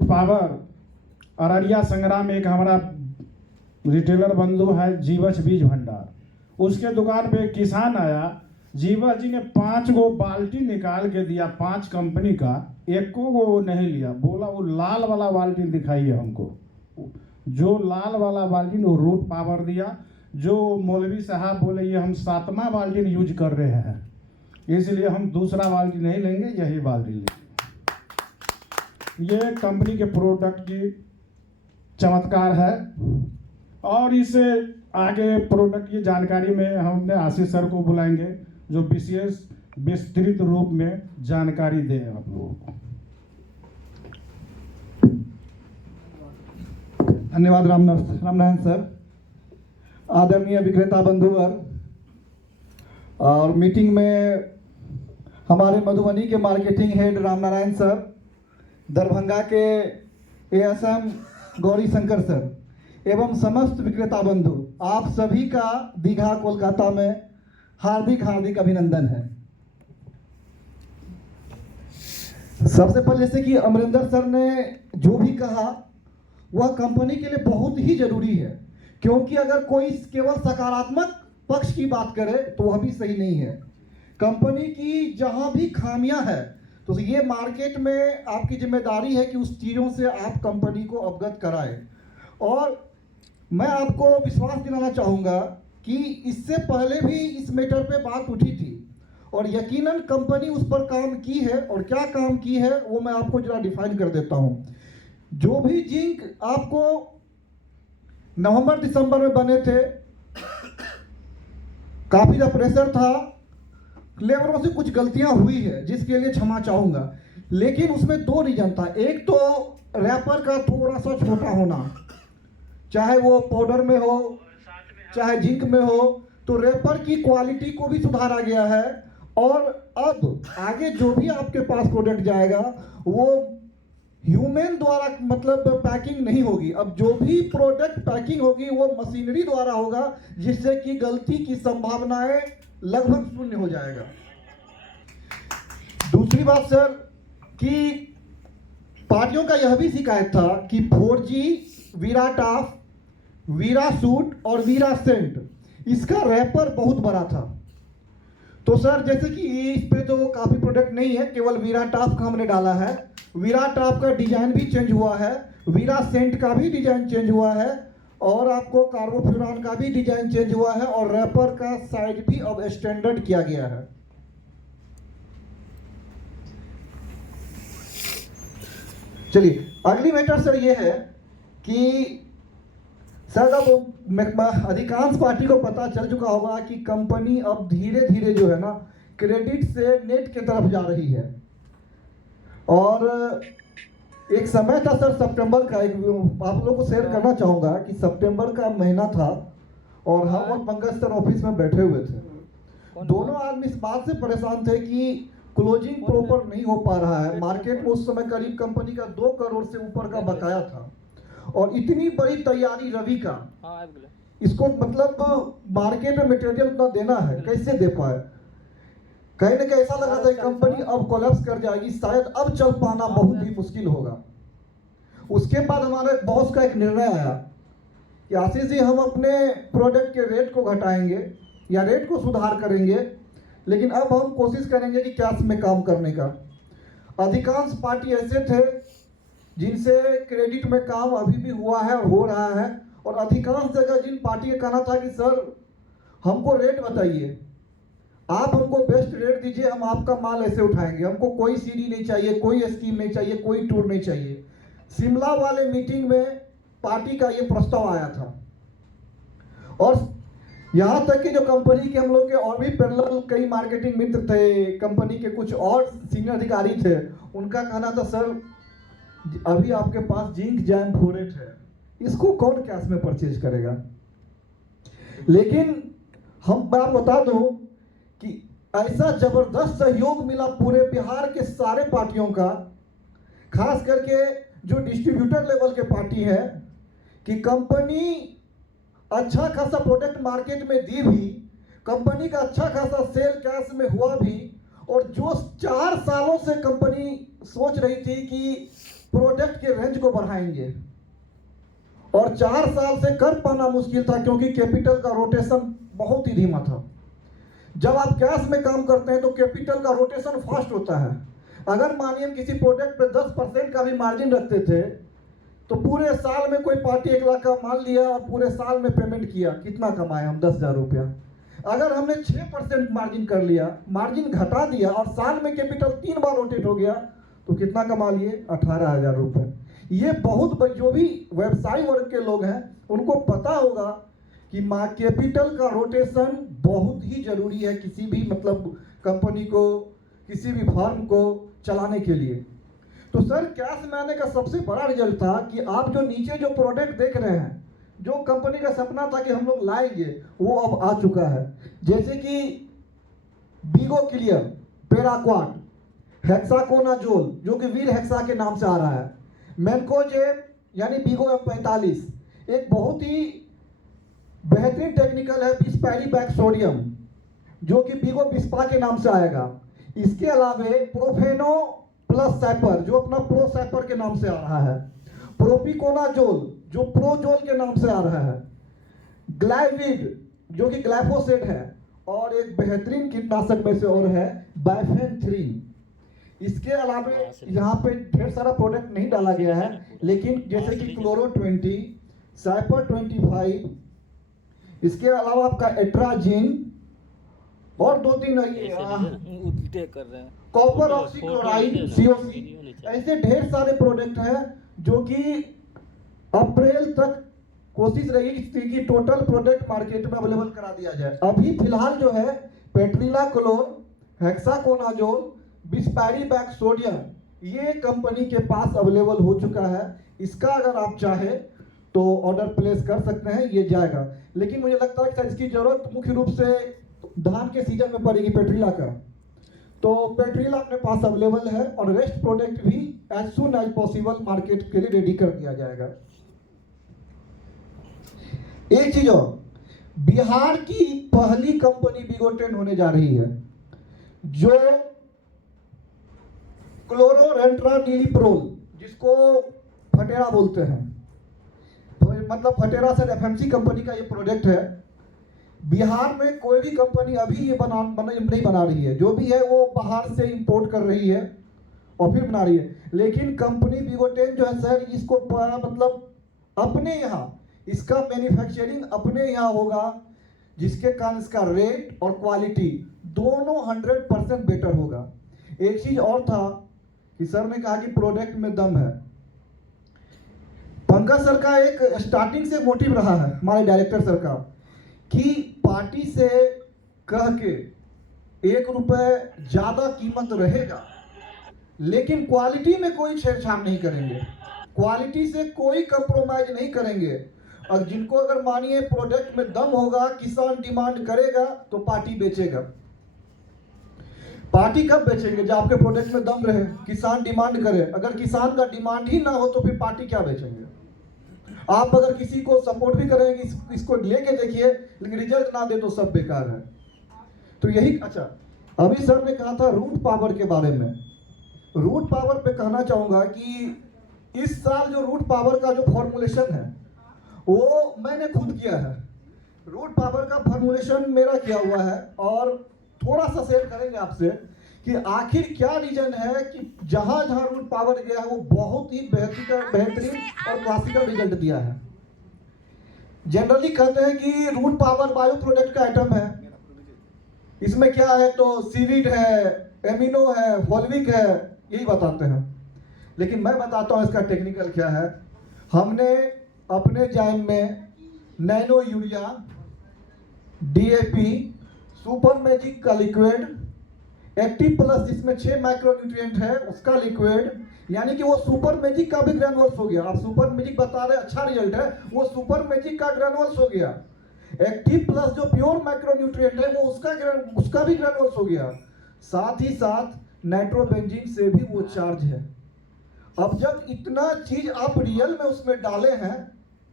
Power Araria संग्राम, एक हमारा रिटेलर बंधु है जीवछ बीज भंडार, उसके दुकान पे एक किसान आया। जीवछ जी ने 5 गो बाल्टी निकाल के दिया, 5 कंपनी का, एक को वो नहीं लिया। बोला वो लाल वाला बाल्टी दिखाइए हमको। जो लाल वाला बाल्टी वो रूट पावर दिया। जो मौलवी साहब बोले ये हम 7वां बाल्टी यूज कर रहे हैं, इसलिए हम दूसरा बाल्टी नहीं लेंगे, यही बाल्टी लेंगे। ये कंपनी के प्रोडक्ट की चमत्कार है। और इसे आगे प्रोडक्ट की जानकारी में हमने आशीष सर को बुलाएंगे, जो विशेष विस्तृत रूप में जानकारी दें आप लोगों को। धन्यवाद रामनारायण सर। आदरणीय विक्रेता बंधुवर, और मीटिंग में हमारे मधुबनी के marketing head Ramnarayan sir, Darbhanga के एएसएम गौरी शंकर सर एवं समस्त विक्रेता बंधु, आप सभी का दीघा कोलकाता में हार्दिक हार्दिक अभिनंदन है। सबसे पहले जैसे कि अमरिंदर सर ने जो भी कहा वह कंपनी के लिए बहुत ही जरूरी है, क्योंकि अगर कोई केवल सकारात्मक पक्ष की बात करे तो वह भी सही नहीं है। कंपनी की जहां भी खामियां है तो ये मार्केट में आपकी जिम्मेदारी है कि उस चीज़ों से आप कंपनी को अवगत कराएं। और मैं आपको विश्वास दिलाना चाहूँगा कि इससे पहले भी इस मैटर पे बात उठी थी और यकीनन कंपनी उस पर काम की है, और क्या काम की है वो मैं आपको जरा डिफाइन कर देता हूँ। जो भी जिंक आपको नवंबर दिसंबर में बने थे, काफ़ी ज़्यादा प्रेशर था, लेबरों से कुछ गलतियां हुई है जिसके लिए क्षमा चाहूँगा, लेकिन उसमें 2 रीजन था। एक तो रैपर का थोड़ा सा छोटा होना, चाहे वो पाउडर में हो चाहे जिंक में हो, तो रैपर की क्वालिटी को भी सुधारा गया है। और अब आगे जो भी आपके पास प्रोडक्ट जाएगा वो ह्यूमन द्वारा मतलब पैकिंग नहीं होगी। अब जो भी प्रोडक्ट पैकिंग होगी वो मशीनरी द्वारा होगा, जिससे कि गलती की संभावनाएं लगभग शून्य हो जाएगा। दूसरी बात सर कि पार्टियों का यह भी शिकायत था कि 4G, वीरा टाफ, वीरा सूट और वीरा सेंट, इसका रैपर बहुत बड़ा था। तो सर जैसे कि इस पे तो काफ़ी प्रोडक्ट नहीं है, केवल वीरा टाफ का हमने डाला है। वीरा टाफ का डिजाइन भी चेंज हुआ है, वीरा सेंट का भी डिजाइन चेंज हुआ है, और आपको कार्बोफ्यूरॉन का भी डिजाइन चेंज हुआ है, और रैपर का साइज भी अब स्टैंडर्ड किया गया है। चलिए अगली मैटर सर ये है कि सर अब अधिकांश पार्टी को पता चल चुका होगा कि कंपनी अब धीरे धीरे जो है ना क्रेडिट से नेट की तरफ जा रही है। और एक समय था सर सितंबर का, एक आप लोगों को शेयर करना चाहूँगा कि सितंबर का महीना था और हम और पंकज सर ऑफिस में बैठे हुए थे। दोनों आदमी इस बात से परेशान थे कि क्लोजिंग प्रॉपर नहीं हो पा रहा है। मार्केट में उस समय करीब कंपनी का 2 करोड़ से ऊपर का बकाया था, और इतनी बड़ी तैयारी रवि का, इसको मतलब मार्केट में मटेरियल उतना देना है, कैसे दे पाए। कहीं ना कहीं ऐसा लगा था कि कंपनी अब कोलैप्स कर जाएगी, शायद अब चल पाना बहुत ही मुश्किल होगा। उसके बाद हमारे बॉस का एक निर्णय आया कि आशीष जी हम अपने प्रोडक्ट के रेट को घटाएंगे या रेट को सुधार करेंगे, लेकिन अब हम कोशिश करेंगे कि कैश में काम करने का। अधिकांश पार्टी ऐसे थे जिनसे क्रेडिट में काम अभी भी हुआ है और हो रहा है, और अधिकांश जगह जिन पार्टी का कहना था कि सर हमको रेट बताइए, आप हमको बेस्ट रेट दीजिए, हम आपका माल ऐसे उठाएंगे, हमको कोई सीडी नहीं चाहिए, कोई स्कीम नहीं चाहिए, कोई टूर नहीं चाहिए। शिमला वाले मीटिंग में पार्टी का ये प्रस्ताव आया था। और यहाँ तक कि जो कंपनी के हम लोग के और भी पैरेलल कई मार्केटिंग मित्र थे, कंपनी के कुछ और सीनियर अधिकारी थे, उनका कहना था सर अभी आपके पास जिंक जैम फोरेट है, इसको कौन कैश में परचेज करेगा। लेकिन मैं बता दूं कि ऐसा जबरदस्त सहयोग मिला पूरे बिहार के सारे पार्टियों का, खास करके जो डिस्ट्रीब्यूटर लेवल के पार्टी है, कि कंपनी अच्छा खासा प्रोडक्ट मार्केट में दी भी, कंपनी का अच्छा खासा सेल कैश में हुआ भी, और जो 4 सालों से कंपनी सोच रही थी कि प्रोडक्ट के रेंज को बढ़ाएंगे। और 4 साल से कर पाना मुश्किल था क्योंकि कैपिटल का रोटेशन बहुत ही धीमा था। जब आप कैश में काम करते हैं तो कैपिटल का रोटेशन फास्ट होता है। अगर मानिए हम किसी प्रोडक्ट पे 10% का भी मार्जिन रखते थे तो पूरे साल में कोई पार्टी 1 लाख का माल लिया और पूरे साल में पेमेंट किया, कितना कमाए हम? 10,000 रुपया। अगर हमने 6% मार्जिन कर लिया, मार्जिन घटा दिया और साल में कैपिटल 3 बार रोटेट हो गया तो कितना कमा लिए? 18,000 रुपये। ये बहुत जो भी व्यवसाय वर्ग के लोग हैं उनको पता होगा कि कैपिटल का रोटेशन बहुत ही जरूरी है किसी भी मतलब कंपनी को, किसी भी फर्म को चलाने के लिए। तो सर कैश में आने का सबसे बड़ा रिजल्ट था कि आप जो नीचे जो प्रोडक्ट देख रहे हैं, जो कंपनी का सपना था कि हम लोग लाएंगे, वो अब आ चुका है। जैसे कि बीगो क्लियर, पेराक्वाट, हेक्साकोनाजोल जो कि वीर हेक्सा के नाम से आ रहा है, मैनकोजेब यानी बीगो M45, एक बहुत ही बेहतरीन टेक्निकल है बिस्पैरीबैक सोडियम जो कि बीगो बिस्पा के नाम से आएगा। इसके अलावे प्रोफेनो प्लस सैपर जो अपना प्रो सैपर के नाम से आ रहा है, प्रोपिकोनाजोल जो प्रोजोल के नाम से आ रहा है, ग्लाइविड जो कि ग्लाइफोसेट है, और एक बेहतरीन कीटनाशक में से और है बाइफेन-3। इसके अलावे यहाँ पे ढेर सारा प्रोडक्ट नहीं डाला गया है, लेकिन जैसे कि क्लोरो 20, सैपर 25, इसके अलावा आपका एट्राजिन और 2-3 उल्टे कर रहे हैं, कॉपर ऑक्सीक्लोराइड COC, ऐसे ढेर सारे प्रोडक्ट हैं जो कि अप्रैल तक कोशिश रही कि टोटल प्रोडक्ट मार्केट में अवेलेबल करा दिया जाए। अभी फिलहाल जो है पेट्रिलाक्लोर, हेक्साकोनाजोल, बिस्पैरीबैक सोडियम ये कंपनी के पास अवेलेबल हो चुका है। इसका अगर आप चाहे तो ऑर्डर प्लेस कर सकते हैं, ये जाएगा। लेकिन मुझे लगता है कि इसकी जरूरत मुख्य रूप से धान के सीजन में पड़ेगी पेट्रिला का, तो पेट्रिला अपने पास अवेलेबल है और रेस्ट प्रोडक्ट भी as soon as possible market के लिए रेडी कर दिया जाएगा। एक चीज और, बिहार की पहली कंपनी बिगोटेन होने जा रही है जो क्लोरोरेंट्रानिलिप्रोल जिसको फटेरा बोलते हैं, मतलब फटेरा से FMC कंपनी का ये प्रोडक्ट है। बिहार में कोई भी कंपनी अभी ये नहीं बना रही है, जो भी है वो बाहर से इंपोर्ट कर रही है और फिर बना रही है। लेकिन कंपनी बिगोटेन जो है सर, इसको मतलब अपने यहाँ इसका मैन्युफैक्चरिंग अपने यहाँ होगा, जिसके कारण इसका रेट और क्वालिटी दोनों 100% बेटर होगा। एक चीज और था कि सर ने कहा कि प्रोडक्ट में दम है। पंकज सर का एक स्टार्टिंग से मोटिव रहा है, हमारे डायरेक्टर सर का, कि पार्टी से कह के 1 रुपए ज्यादा कीमत रहेगा लेकिन क्वालिटी में कोई छेड़छाड़ नहीं करेंगे, क्वालिटी से कोई कंप्रोमाइज नहीं करेंगे। और जिनको अगर मानिए प्रोडक्ट में दम होगा, किसान डिमांड करेगा तो पार्टी बेचेगा। पार्टी कब बेचेंगे? जब आपके प्रोडक्ट में दम रहे, किसान डिमांड करे। अगर किसान का डिमांड ही ना हो तो फिर पार्टी क्या बेचेंगे? आप अगर किसी को सपोर्ट भी करेंगे, इसको लेके देखिए, लेकिन रिजल्ट ना दे तो सब बेकार है। तो यही अच्छा, अभी सर ने कहा था रूट पावर के बारे में। रूट पावर पे कहना चाहूंगा कि इस साल जो रूट पावर का जो फॉर्मुलेशन है वो मैंने खुद किया है। रूट पावर का फॉर्मुलेशन मेरा किया हुआ है और थोड़ा सा शेयर करेंगे आपसे कि आखिर क्या रीजन है कि जहां जहां रूट पावर गया है वो बहुत ही बेहतरीन और क्लासिकल रिजल्ट दिया है। जनरली कहते हैं कि रूट पावर बायो प्रोडक्ट का आइटम है, इसमें क्या है तो सीवीड है, एमिनो है, फॉल्विक है, यही बताते हैं। लेकिन मैं बताता हूं इसका टेक्निकल क्या है। हमने अपने जैम में nano urea, DAP, super magic का लिक्विड, 80+ जिसमें 6 माइक्रोन्यूट्रिएंट है उसका लिक्विड, यानी कि वो सुपर मैजिक का भी ग्रैनुअल्स हो गया। आप सुपर मैजिक बता रहे अच्छा रिजल्ट है, वो सुपर मैजिक का ग्रैनुअल्स हो गया। 80+ जो प्योर माइक्रोन्यूट्रिएंट है वो उसका भी ग्रैनुअल्स हो गया। साथ ही साथ नाइट्रोबेंजीन से भी वो चार्ज है। अब जब इतना चीज आप रियल में उसमें डाले हैं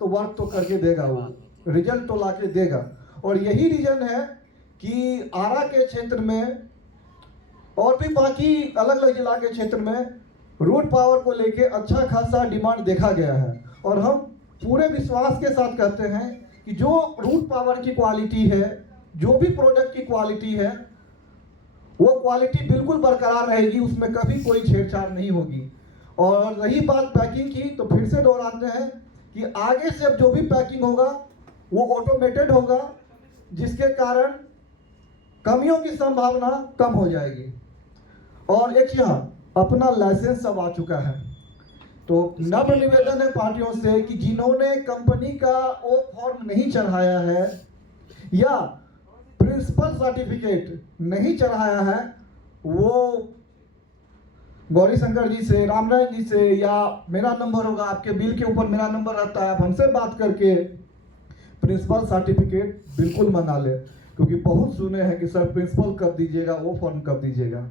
तो वर्क तो करके देगा, वो रिजल्ट तो लाके देगा। और यही रीजन है कि आरा के क्षेत्र में और भी बाकी अलग अलग जिला के क्षेत्र में रूट पावर को लेके अच्छा खासा डिमांड देखा गया है, और हम पूरे विश्वास के साथ कहते हैं कि जो रूट पावर की क्वालिटी है, जो भी प्रोडक्ट की क्वालिटी है, वो क्वालिटी बिल्कुल बरकरार रहेगी, उसमें कभी कोई छेड़छाड़ नहीं होगी। और रही बात पैकिंग की, तो फिर से दोहराते हैं कि आगे से अब जो भी पैकिंग होगा वो ऑटोमेटेड होगा, जिसके कारण कमियों की संभावना कम हो जाएगी। और एक यहाँ अपना लाइसेंस अब आ चुका है, तो नम्र निवेदन है पार्टियों से कि जिन्होंने कंपनी का वो फॉर्म नहीं चढ़ाया है या प्रिंसिपल सर्टिफिकेट नहीं चढ़ाया है, वो गौरी शंकर जी से, रामनारायण जी से, या मेरा नंबर होगा, आपके बिल के ऊपर मेरा नंबर रहता है, आप हमसे बात करके प्रिंसिपल सर्टिफिकेट बिल्कुल मंगा ले। क्योंकि बहुत सुने हैं कि सर प्रिंसिपल कब दीजिएगा, वो फॉर्म कब दीजिएगा।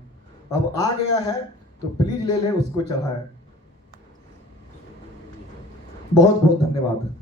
अब आ गया है तो प्लीज ले ले, उसको चढ़ाए। बहुत बहुत धन्यवाद।